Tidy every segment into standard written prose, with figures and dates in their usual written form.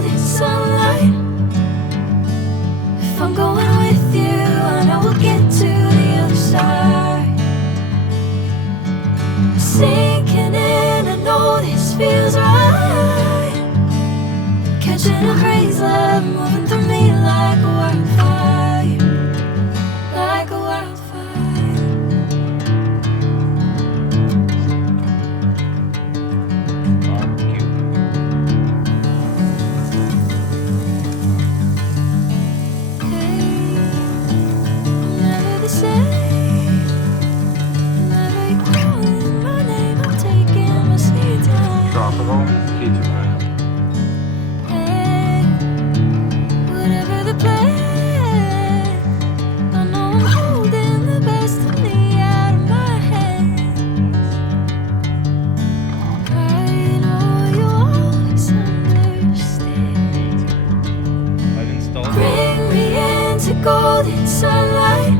golden sunlight. If I'm going with you, I know we'll get to the other side. Sinking in, I know this feels right. Catching a crazy love, moving through me like a wildfire, like a wildfire. Never the same. Never you calling my name, I'm taking my sweet time. Tropical, teacher man. Hey, whatever the plan, I know I'm holding the best of me out of my hands. I know you always understand. I've installed Bring me into golden sunlight.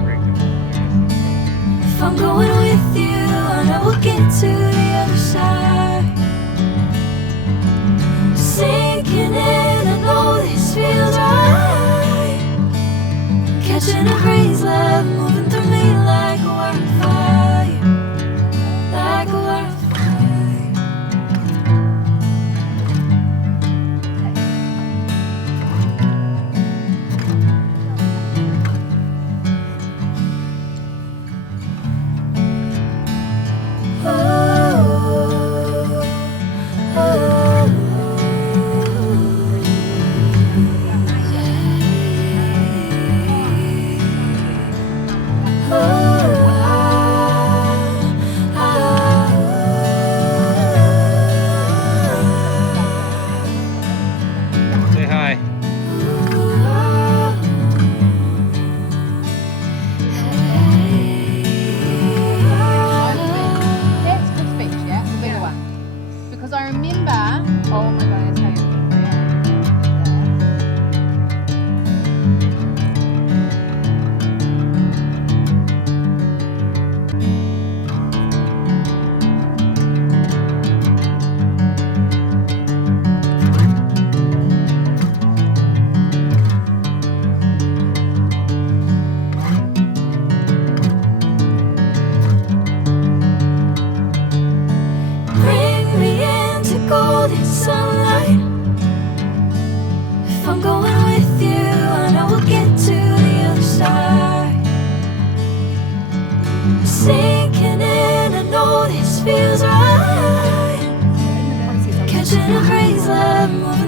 If I'm going with you, I know we'll get to the other side. Sinking in, I know this feels right. Catching a crazy love, moving through me like a wildfire, like a wildfire. Say hi. That's good speech, yeah? The bigger one. Because I remember, oh my god, that's how you Bring me into golden sunlight. If I'm going with you, I know we'll get to the other side. Sinking in, I know this feels right. Catching a crazy love, moving